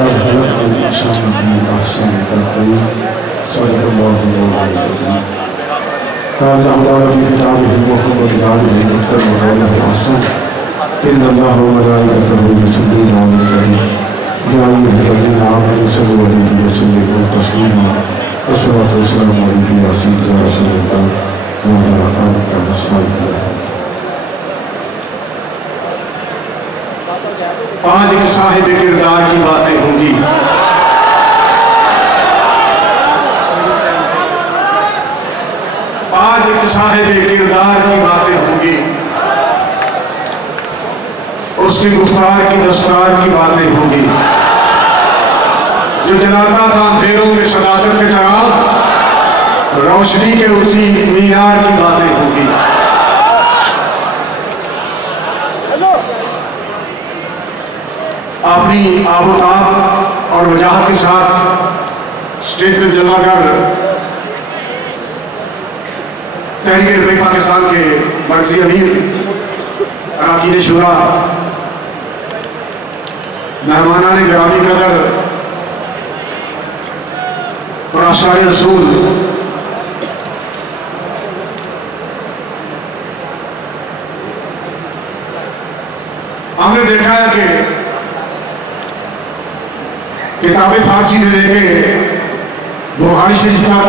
لقد خلقنا الإنسان في أحسن تقويم صدق الله مولانا العظيم. قال الله تعالى في كتابه المحكم وكتابه المكتب وقوله الحسن إن الله وملائكته يصلون على النبي يا أيها الذين آمنوا صلوا عليه وسلموا تسليما والصلاة والسلام عليك يا سيدنا رسول الله وعلى آلك وصحبه. آج ایک صاحب کردار کی باتیں ہوں گی. آج ایک صاحب کردار کی باتیں ہوں گی. اس کی گفتار کی دستار کی باتیں ہوں گی. جو جلاتا تھا اندھیروں میں صداقت کے چراغ، روشنی کے اسی مینار کی باتیں ہوں گی. اپنی آب و تاب اور وجاہت کے ساتھ اسٹیج پہ جلوا کر تحریک انصاف پاکستان کے مرکزی امیر، اراکین شورا، مہمانان گرامی قدر اور اشرار رسول، ہم نے دیکھا ہے کہ کتاب فارسی سے لے کے بخاری شریف تک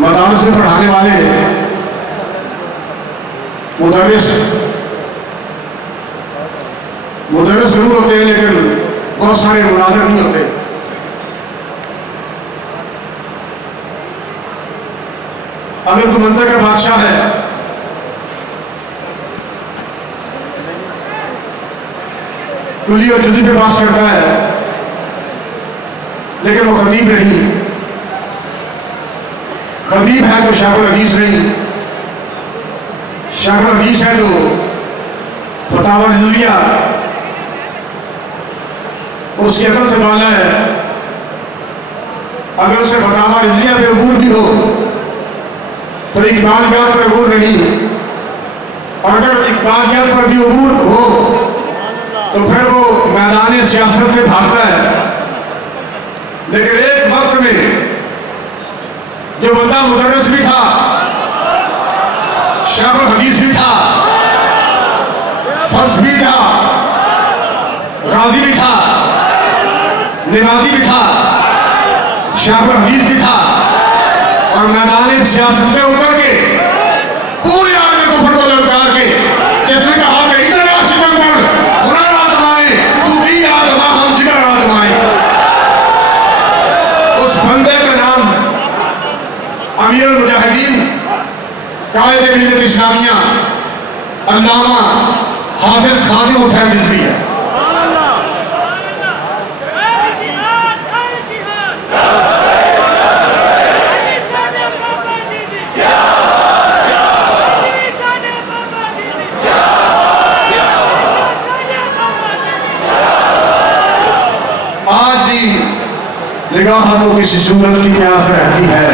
مدارس میں پڑھانے والے مدرس ضرور ہوتے ہیں لیکن بہت سارے مناظر نہیں ہوتے. اگر کوئی منطق کا بادشاہ ہے کلی اور جزی پہ بات کرتا ہے لیکن وہ خطیب نہیں. خطیب ہے تو شیخ الحدیث نہیں. شیخ الحدیث ہے تو فتاوی نظریہ اس کی عقل سے بالا ہے. اگر اسے فتاوی نظریہ پہ عبور بھی ہو تو اقبالیات پر عبور نہیں، اور اگر اقبالیات پر بھی عبور ہو تو پھر وہ میدان سیاست سے بھاگتا ہے. لیکن ایک وقت میں جو بندہ مدرس بھی تھا، شیخ الحدیث بھی تھا، فرض بھی تھا، غازی بھی تھا، نمازی بھی تھا، شیخ الحدیث بھی تھا، اور میدان سیاست میں اتر کے پورے عالم کفر کو للکار کے جس نے کہا کہ ادھر آ سکن پر ہنر آزمائے تو دی آزما ہم جگر آزمائے. اس بندے کا نام امیر المجاہدین قائد ملت اسلامیہ علامہ حافظ خادم حسین رضوی ہے. آج بھی نگاہ کو کسی صورت کی پیاس رہتی ہے،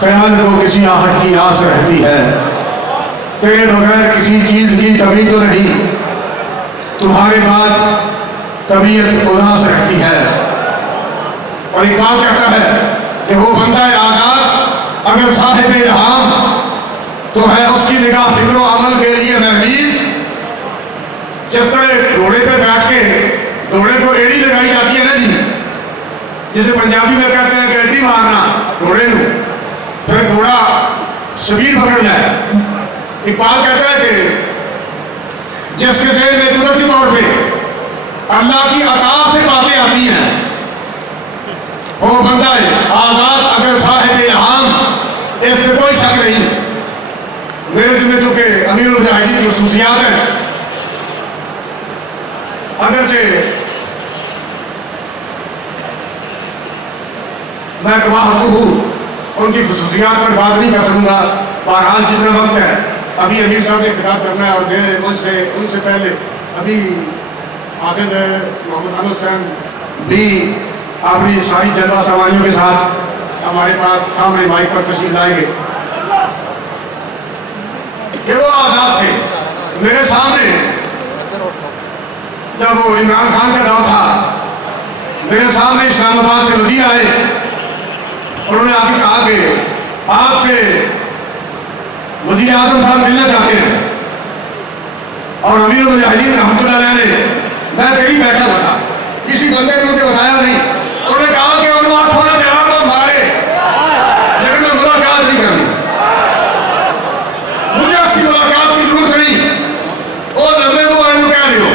خیال کو کسی آہٹ کی آس رہتی ہے. تیرے بغیر کسی چیز کی کمی تو نہیں، تمہارے بعد طبیعت اداس رہتی ہے. اور اقبال کہتا ہے کہ وہ بندہ آزاد اگر صاحب الہام تو ہے اس کی نگاہ فکر و عمل کے لیے محمیز. جس طرح گھوڑے پہ بیٹھ کے گھوڑے کو ایڑی لگائی جاتی ہے نا جی، جسے پنجابی میں کہتے ہیں کہ ایڑی مارنا گھوڑے کو، پھر گھوڑا سبیل پکڑ جائے. اقبال کہتا ہے کہ جس کے ذہن میں قدرتی طور پہ اللہ کی عطا سے باتیں آتی ہیں وہ بندہ ہے آزاد اگر صاحب الہام، اس میں کوئی شک نہیں. میرے ذمہ تو کہ امیر المجاہدین کی خصوصیات ہیں. اگرچہ میں گواہ ہوں ان کی خصوصیات پر بات نہیں کر سکوں گا. بہرحال جتنا وقت ہے ابھی امیر صاحب نے خطاب کرنا ہے، اور ان سے پہلے ابھی حافظ محمد عامر حسین بھی اپنی ساری جلوہ سواریوں کے ساتھ ہمارے پاس سامنے مائک پر تشریف لائیں گے. کہ وہ آزاد تھے. میرے سامنے جب وہ عمران خان کا دور تھا، میرے سامنے اسلام آباد سے وزیر آئے، انہوں نے آ کے کہا کہ آپ سے وزیر اعظم صاحب ملنا چاہتے ہیں، اور امیر المجاہدین رحمۃ اللہ علیہ نے، میں کہیں بیٹھا ہوا تھا، کسی بندے نے مجھے بتایا نہیں، انہوں نے کہا کہ انہوں آپ تھوڑا جواب کو مارے، لیکن میں ملاقات نہیں کرنی، مجھے اس کی ملاقات کی ضرورت نہیں، وہ لمبے کو آئے کہہ دیو۔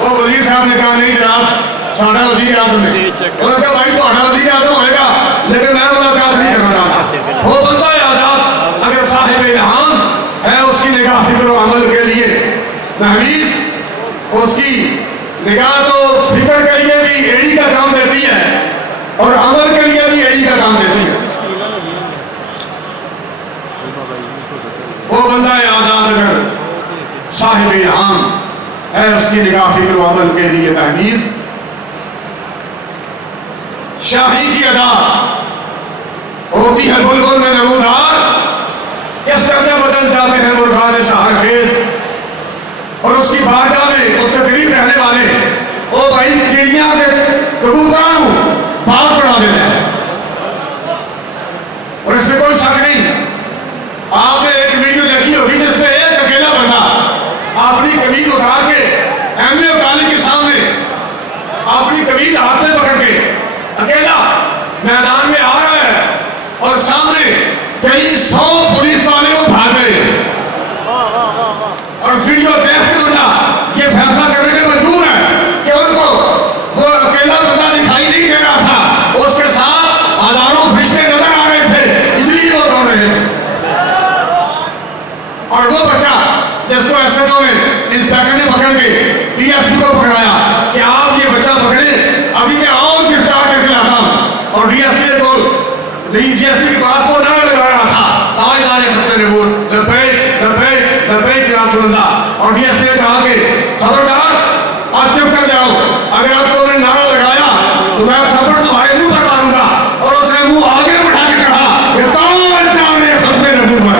وہ وزیر صاحب نے کہا نہیں جناب، ساڑھا وزیر اعظم ہے، انہوں نے کہا بھائی تو آڑھا وزیر اعظم ہوئے گا، لیکن میں ملاقات نہیں کرنا چاہتا۔ وہ بندہ آزاد اگر صاحب الہام ہے، اس کی نگاہ فکر و عمل کے لیے محویز، اس کی نگاہ تو فکر کے لیے بھی ایڑی کا کام دیتی ہے اور عمل کے لیے بھی ایڑی کا کام دیتی ہے۔ وہ بندہ آزاد اگر صاحب الہام ہے، اس کی نگاہ فکر و عمل کے لیے تحمیز، شاہی کی ادا ہوتی ہے بلبل میں نمودار، اس درجہ بدل جاتے ہیں مرغان سحر خیز، اور اس کی بارگاہ میں اس کے قریب رہنے والے وہ بھائی چڑیاں کے کبوتروں پاک بنا دیتے ہیں، اور اس میں کوئی شک نہیں۔ آپ نے ایک ویڈیو دیکھی ہوگی جس میں ایک اکیلا بندہ اپنی قمیض اتار کے ایم اے کالج کے سامنے اپنی قمیض ہاتھ میں پکڑ کے اکیلا میدان میں آ رہا ہے، اور سامنے کئی 100 پولیس والے کو بھاگ گئے، اور ویڈیو دیکھ کے بندہ یہ فیصلہ کرنے میں مجبور ہے کہ ان کو وہ اکیلا بندہ دکھائی نہیں دے رہا تھا، اس کے ساتھ ہزاروں فرشتے نظر آ رہے تھے، اس لیے وہ دوڑ رہے تھے۔ اور وہ بچہ جس کو ایس ایچ او نے انسپیکٹر نے پکڑ کے ڈی ایس پی کو پکڑایا کہ آپ یہ بچہ پکڑے، ابھی میں اور گرفتار کر کے لاتا ہوں، اور ڈی ایس پی کو ڈی ایس پی کے پاس وہ نعرہ لگا رہا تھا تاجدار ختم نبوت لبیک لبیک لبیک یا رسول اللہ، اور ڈی ایس پی نے کہا کہ خبردار آپ چپ کر جاؤ، اگر آپ کو نے نعرہ لگایا تو میں تھپڑ تمہارے منہ پر ماروں گا، اور اس نے منہ آگے بڑھا کے کہا کہ تاجدار ختم نبوت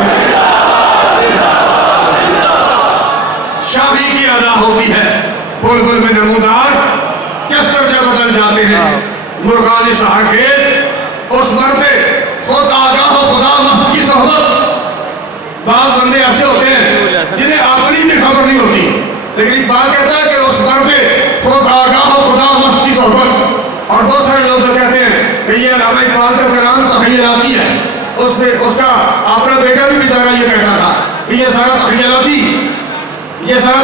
شاہی کی ادا ہوتی ہے بلبل میں نمودار، کس درجہ بدل جاتے ہیں مرغان سحر خیز، اس مرد خود آگاہ و خدا مست کی صحبت۔ بعض بندے ایسے ہوتے ہیں جنہیں اپنی بھی خبر نہیں ہوتی، لیکن اقبال کہتا ہے کہ اس مرد خود آگاہ و خدا مست کی صحبت۔ اور بہت سارے لوگ تو کہتے ہیں کہ یہ علامہ اقبال کا کلام تخیلاتی ہے، اس کا اپنا بیٹا بھی بیچارہ یہ کہتا تھا کہ یہ سارا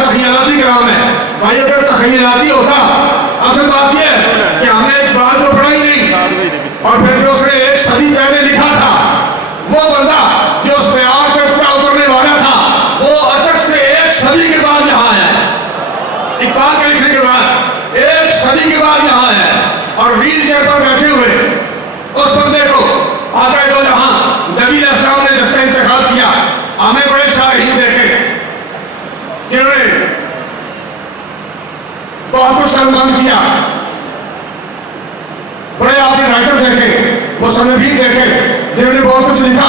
تخیلاتی کلام ہے۔ بھائی اگر تخیلاتی ہوتا، اصل بات یہ ہے کہ ہم نے اقبال کو پڑھا ہی نہیں، اور پھر جو اس نے 1 صدی پہلے لکھا تھا، وہ بندہ جو اس پیار پہ پورا اترنے والا تھا، وہ اٹک سے 1 صدی کے بعد یہاں آیا ہے، اقبال کے لکھنے کے بعد 1 صدی کے بعد یہاں آیا ہے، اور ویل چیئر پر بیٹھے ہوئے اس بندے کو آقا دو جہاں نبی علیہ السلام نے جس کا انتخاب کیا، ہمیں بڑے شاہین دیکھے جنہوں نے بہت کچھ سرمند کیا، بڑے آپ نے رائٹر دیکھے، مصنفین دیکھے جنہوں نے بہت کچھ لکھا،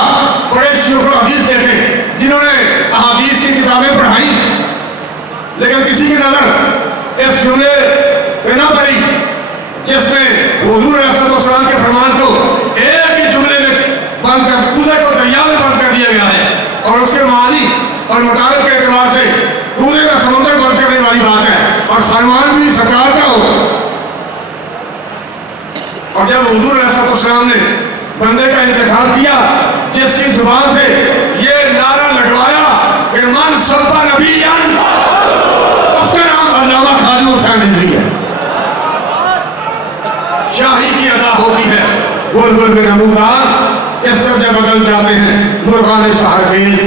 بڑے شیوخ الحدیث دیکھے جنہوں نے احادیث کی کتابیں پڑھائی، لیکن کسی کی نظر اس جملے پہ نہ پڑی جس میں حضور علیہ السلام کے فرمان کو ایک ہی جملے میں بند کر، کوزے کو دریا میں بند کر دیا گیا ہے، اور اس کے معانی اور مطالب کے اعتبار سے کوزے کا سمندر بند کرنے والی بات ہے، اور فرمان بھی سرکار کا ہو۔ اور جب حضور علیہ السلام نے بندے کا انتخاب کیا جس کی زبان سے یہ نعرہ لگوایا کہ من سب نبی، اس کا نام علامہ خواجہ حسین رضوی ہے۔ شاہی کی ادا ہوتی ہے بلبل میں نمودار، اس درجہ بدل جاتے ہیں مرغان سحر خیز،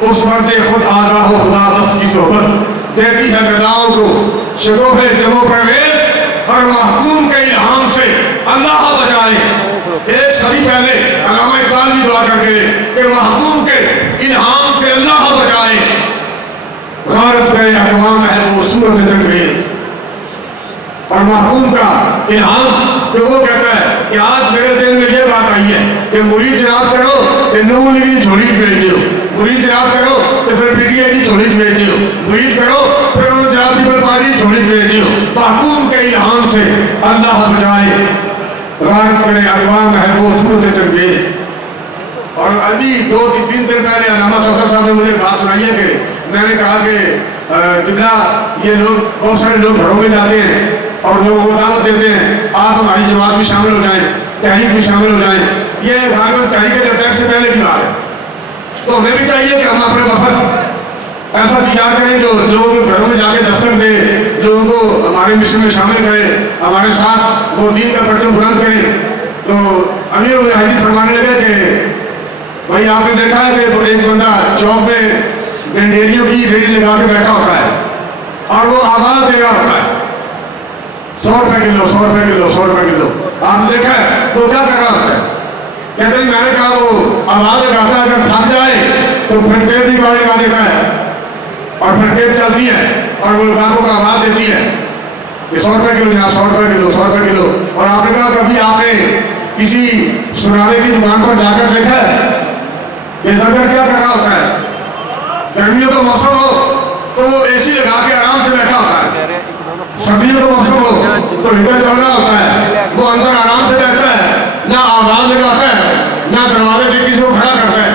اس مرد خود آگاہ و خدا مست کی صحبت دیتی ہے گداؤں کو شگوفے جمو پرویز، اور محکوم کے الہام سے اللہ بچائے۔ 1 صدی پہلے علامہ اقبال بھی دعا کر کے کہ محکوم کے الہام سے اللہ بچائے، غارت گئے اقوام ہے وہ صورت جنگریز۔ اور محکوم کا الہام کہ وہ کہتا ہے کہ آج میرے دل میں یہ بات آئی ہے کہ مرید جناب کرو کہ نون لیگ کی جھولی بھیج دیو، مرید جناب کرو کہ پھر پی ٹی آئی کی جھولی بھیج دیو، مرید کرو پھر انہوں جناب رب العالمین جھولی دے محکوم کے الہام سے اللہ بجائے غارت کرے اجوان ہے وہ صورت تنگیز. اور ابھی 2-3 دن پہلے علامہ صاحب نے مجھے بات سنائی ہے کہ میں نے کہا کہ قبلہ یہ لوگ بہت سارے لوگ گھروں میں جاتے ہیں اور لوگوں کو دعوت دیتے ہیں آپ ہماری جماعت میں شامل ہو جائیں, تحریک میں شامل ہو جائیں. یہ غالباً تحریک لبیک سے پہلے کی بات ہے. تو ہمیں بھی چاہیے کہ ہم اپنے وفد ایسا تیار کریں جو لوگوں کے گھروں میں جا کے دستک دے, لوگوں کو ہمارے مشن میں شامل کرے, ہمارے ساتھ وہ دین کا پرچم بلند کرے. تو امیر المجاہدین فرمانے لگے کہ بھائی آپ نے دیکھا ہے کہ ایک بندہ چوک پہ گنڈیریوں کی ریڑھی لگا کے بیٹھا ہوتا ہے اور وہ آواز دے رہا ہوتا ہے 100 روپے کلو 100 روپے کلو 100 روپے کلو. آپ نے دیکھا ہے تو کیا کر رہا ہوتا ہے؟ کہتے ہیں میں نے کہا وہ آواز لگاتا ہے, اگر تھک جائے تو پھر ٹیپ بھی گاڑی لگا دیتا ہے اور پھر ٹیپ چلتی ہے اور وہ گاہکوں کو آواز دیتی ہے کہ 100 روپے کلو جناب 100 روپے کلو 100 روپے کلو. اور آپ نے کہا کبھی آپ نے کسی سنارے کی دکان پر جا کر دیکھا ہے کہ زنگر کیا کر رہا ہوتا ہے؟ گرمیوں کا موسم ہو تو وہ اے سی لگا کے آرام سے بیٹھا ہوتا ہے, سردیوں کا موسم ہو تو ہیٹر چل رہا ہوتا ہے, وہ اندر آرام سے بیٹھتا ہے, نہ آواز لگاتا ہے نہ دروازے سے کسی کو کھڑا کرتا ہے.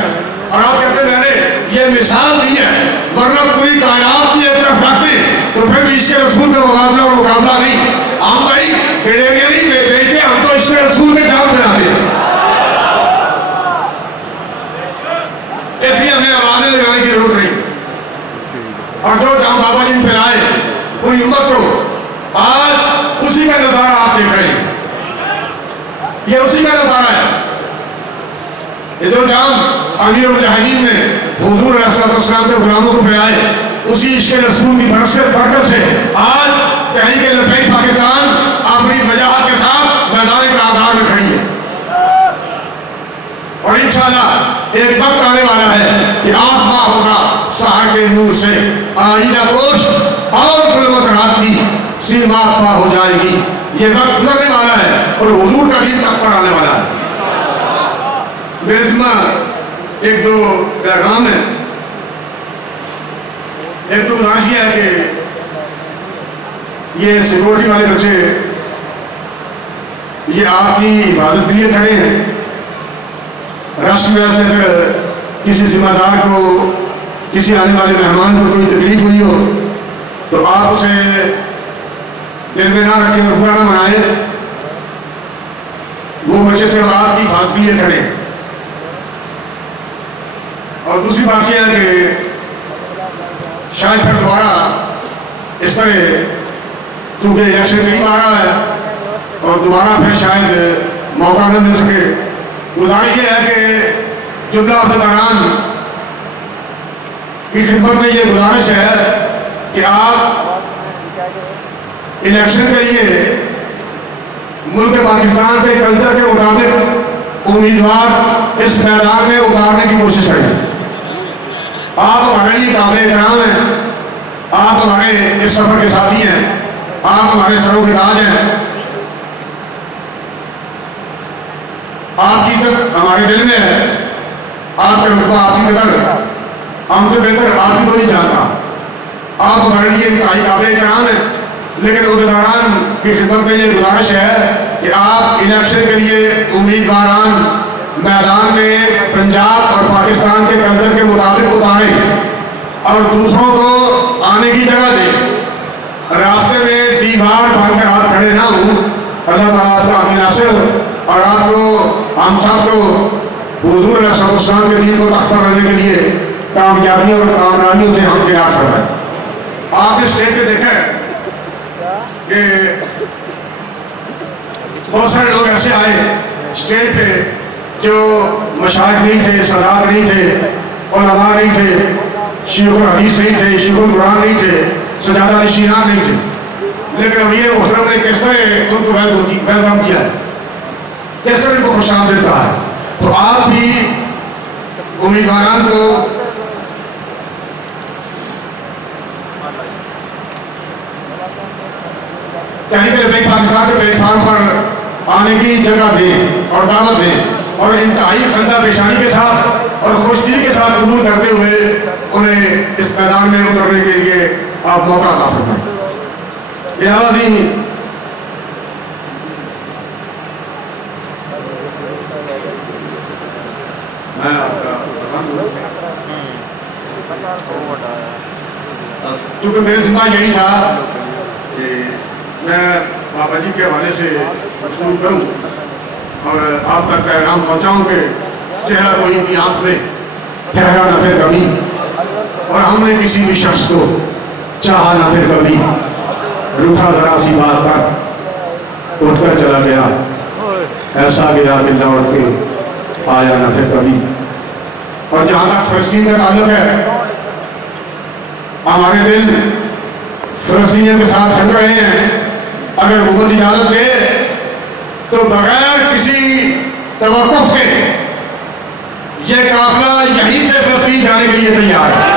اور آپ کہتے ہیں میں نے یہ مثال دی ہے, ورنہ پوری کائنات کی ایک طرف رکھتے تو پھر بھی اس کے رسول کا موازنہ اور مقابلہ نہیں. ہم بھائی گڈیریاں نہیں بیچتے, ہم تو اس کے رسول کے جام بناتے ہیں. اس لیے ہمیں آوازیں لگانے کی ضرورت نہیں. اور جو جام بابا جی پہ آئے پوری امت کو آج اسی کا نظارہ آپ دیکھ رہے ہیں. یہ اسی کا نظارہ ہے. یہ جو جام امیر المجاہدین نے حضور علیہ السلام کے غلاموں کو پہنائے, اسی عشق رسول کی برکت سے آج تحریک لبیک پاکستان اپنی وجاہت کے ساتھ میدان کاغذار میں کھڑی ہے. اور انشاءاللہ ایک وقت آنے والا ہے کہ آسماں ہوگا سحر کے نور سے, آئینہ گوش اور ظلمت رات کی سیما پا ہو جائے گی. یہ وقت گزرنے والا ہے اور حضور کا دین تخت پر آنے والا ہے. میرے ذمہ ایک دو پیغام ہے. ایک تو گزارش یہ ہے کہ یہ سیکورٹی والے بچے یہ آپ کی حفاظت کے لیے کھڑے ہیں. رش میں سے اگر کسی ذمہ دار کو, کسی آنے والے مہمان کو کوئی تکلیف ہوئی ہو تو آپ اسے دل میں نہ رکھیں اور برا نہ منائیں. وہ بچے صرف آپ کی حفاظت کے لیے کھڑے. اور دوسری بات یہ ہے کہ شاید پھر دوبارہ اس طرح کیونکہ الیکشن قریب آ رہا ہے اور دوبارہ پھر شاید موقع نہ مل سکے. گزارش یہ ہے کہ جملہ عہدیداران کی خدمت میں یہ گزارش ہے کہ آپ الیکشن کے لیے ملک پاکستان کے کلچر کے مطابق امیدوار اس میدان میں اتارنے کی کوشش کریں. آپ ہمارے لیے قابل احترام ہیں, آپ ہمارے اس سفر کے ساتھی ہیں, آپ ہمارے سروں کے تاج ہیں. آپ کی عزت ہمارے دل میں ہے, آپ کا رتبہ, آپ کی قدر ہم سے بہتر آپ ہی کو نہیں جانتا. آپ ہمارے لیے انتہائی قابل احترام ہیں, لیکن عہدیداران کی خدمت میں یہ گزارش ہے کہ آپ الیکشن کے لیے امیدواران میدان میں پنجاب اور پاکستان کے کلچر کے مطابق اتاریں اور دوسروں کو آنے کی جگہ دیں. راستے میں دیوار بن کر آپ کھڑے نہ ہوں. اللہ تعالیٰ آپ کا امین ناصر اور آپ کو, ہم سب کو حضور علیہ السلام کے دین کو تخت پر رکھنے کے لیے کامیابیوں اور کامیابیوں سے ہم کنار فرمائیں. آپ نے اسٹیج پہ دیکھا ہے کہ بہت سارے لوگ ایسے آئے اسٹیج پہ جو مشائخ نہیں تھے, سادات نہیں تھے, علماء نہیں تھے, شیخ الحدیث نہیں تھے, شیخ القرآن نہیں تھے, سجادہ نشینان نہیں تھے, لیکن امیر محترم نے کس طرح ان کو ویلکم کیا ہے, کس طرح ان کو خوش آمدید کہا ہے. تو آپ بھی امیدواران کو تحریک لبیک پاکستان کے پلیٹ فارم پر آنے کی جگہ دیں اور دعوت دیں اور انتہائی خندہ پیشانی کے ساتھ اور خوش دلی کے ساتھ قبول کرتے ہوئے انہیں اس میدان میں اترنے کے لیے آپ موقع عطا فرمائیں۔ لہٰذا میں آپ کا چونکہ میرے ذمہ یہی تھا کہ میں بابا جی کے حوالے سے شروع کروں اور آپ تک پیغام پہنچاؤں کہ چہرہ کوئی کی آنکھ میں ٹھہرا نہ پھر کبھی، اور ہم نے کسی بھی شخص کو چاہا نہ پھر کبھی، روٹھا ذرا سی بات پر اٹھ کر چلا گیا، ایسا گیا کہ لوٹ کے آیا نہ پھر کبھی۔ اور جہاں تک فلسطین کا تعلق ہے، ہمارے دل فلسطینیوں کے ساتھ ہٹ رہے ہیں۔ اگر حکومت اجازت دے تو بغیر کسی توقف کے یہ قافلہ یہیں سے فلسطین جانے کے لیے تیار ہے۔